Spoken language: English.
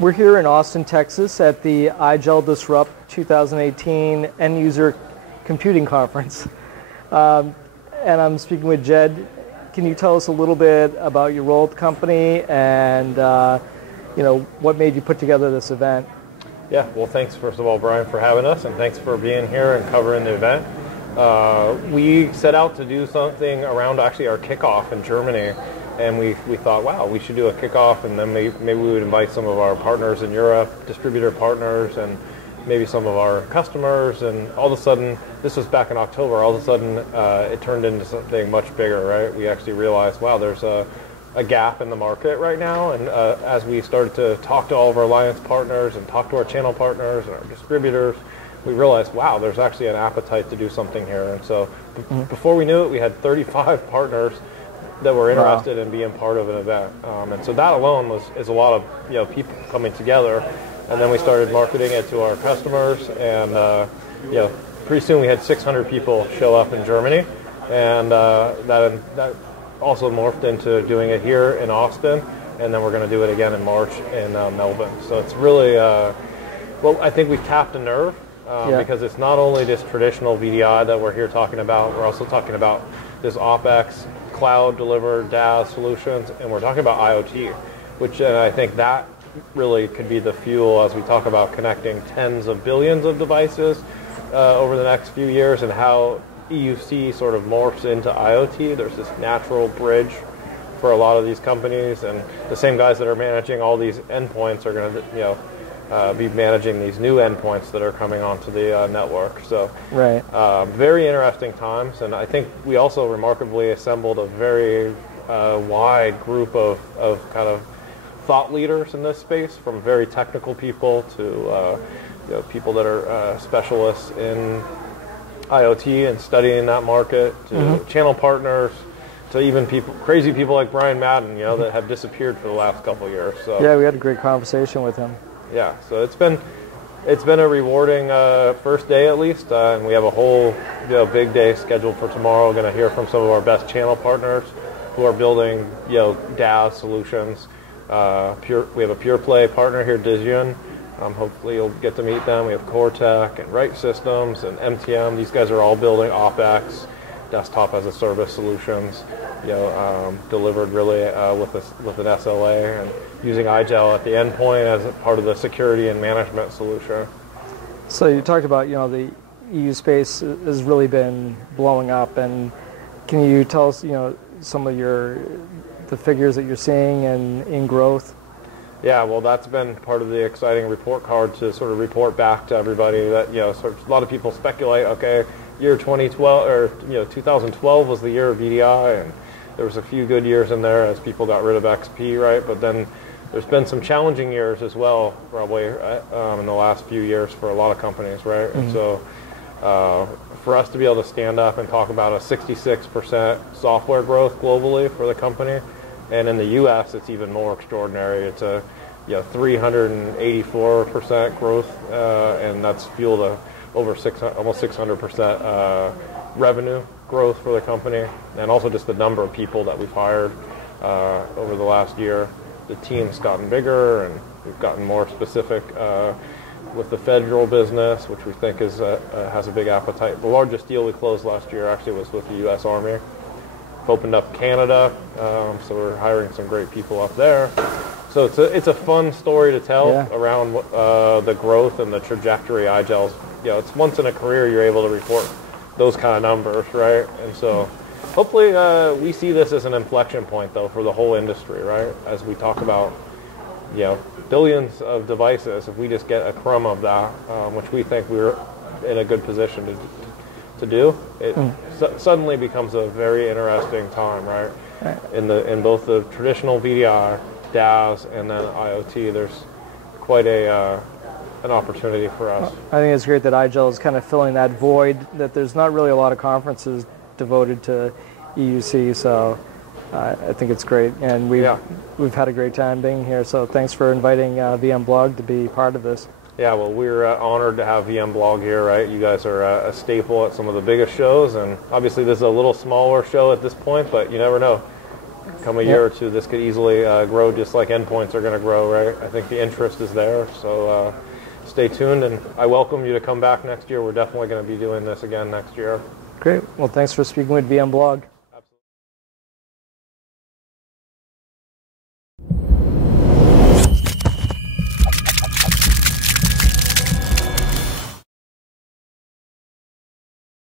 We're here in Austin, Texas at the IGEL Disrupt 2018 End User Computing Conference. And I'm speaking with Jed. Can you tell us a little bit about your role at the company and what made you put together this event? Yeah, well, thanks first of all, Brian, for having us, and thanks for being here and covering the event. We set out to do something around actually our kickoff in Germany, and we thought, wow, we should do a kickoff, and then maybe we would invite some of our partners in Europe, distributor partners, and maybe some of our customers. And all of a sudden, this was back in October, all of a sudden it turned into something much bigger, right? We actually realized, wow, there's a gap in the market right now. And as we started to talk to all of our alliance partners and talk to our channel partners and our distributors, we realized, wow, there's actually an appetite to do something here. And so before we knew it, we had 35 partners that were interested in being part of an event. And so that alone is a lot of people coming together. And then we started marketing it to our customers, and pretty soon we had 600 people show up in Germany, and that also morphed into doing it here in Austin, and then we're going to do it again in March in Melbourne. So it's really, I think we've tapped a nerve because it's not only this traditional VDI that we're here talking about, we're also talking about this OpEx, cloud-delivered DaaS solutions, and we're talking about IoT, which I think that really could be the fuel as we talk about connecting tens of billions of devices over the next few years, and how EUC sort of morphs into IoT. There's this natural bridge for a lot of these companies, and the same guys that are managing all these endpoints are going to be managing these new endpoints that are coming onto the network. So very interesting times, and I think we also remarkably assembled a very wide group of kind of thought leaders in this space, from very technical people to people that are specialists in IoT and studying that market, to channel partners, to even crazy people like Brian Madden, that have disappeared for the last couple of years. So yeah, we had a great conversation with him. Yeah, so it's been a rewarding first day at least, and we have a whole big day scheduled for tomorrow. We're going to hear from some of our best channel partners who are building DaaS solutions. We have a pure play partner here, Dizion. Hopefully you'll get to meet them. We have Cortec and Right Systems and MTM. These guys are all building OpEx, desktop as a service solutions, delivered really with an SLA, and using IGEL at the endpoint as a part of the security and management solution. So you talked about the EU space has really been blowing up, and can you tell us some of the figures that you're seeing in growth? Yeah, well, that's been part of the exciting report card, to sort of report back to everybody that sort of, a lot of people speculate, okay, year 2012 or 2012 was the year of VDI, and there was a few good years in there as people got rid of XP, right? But then there's been some challenging years as well, probably in the last few years for a lot of companies, right? And so for us to be able to stand up and talk about a 66% software growth globally for the company, and in the U.S. it's even more extraordinary. It's a 384% growth, and that's fueled almost 600% revenue growth for the company, and also just the number of people that we've hired over the last year. The team's gotten bigger, and we've gotten more specific with the federal business, which we think has a big appetite. The largest deal we closed last year actually was with the U.S. Army. We've opened up Canada, so we're hiring some great people up there. So it's a fun story to tell around the growth and the trajectory. IGEL's, it's once in a career you're able to report those kind of numbers, right? And so hopefully we see this as an inflection point, though, for the whole industry, right? As we talk about billions of devices, if we just get a crumb of that, which we think we're in a good position to do, it suddenly becomes a very interesting time, right? In both the traditional VDI, DaaS, and then IoT, there's quite an opportunity for us. I think it's great that IGEL is kind of filling that void, that there's not really a lot of conferences devoted to EUC, so I think it's great, and we've had a great time being here, so thanks for inviting VMblog to be part of this. Yeah, well, we're honored to have VMblog here, right? You guys are a staple at some of the biggest shows, and obviously this is a little smaller show at this point, but you never know. come a year or two, this could easily grow just like endpoints are going to grow, right? I think the interest is there, so stay tuned, and I welcome you to come back next year. We're definitely going to be doing this again next year. Great. Well, thanks for speaking with VMblog.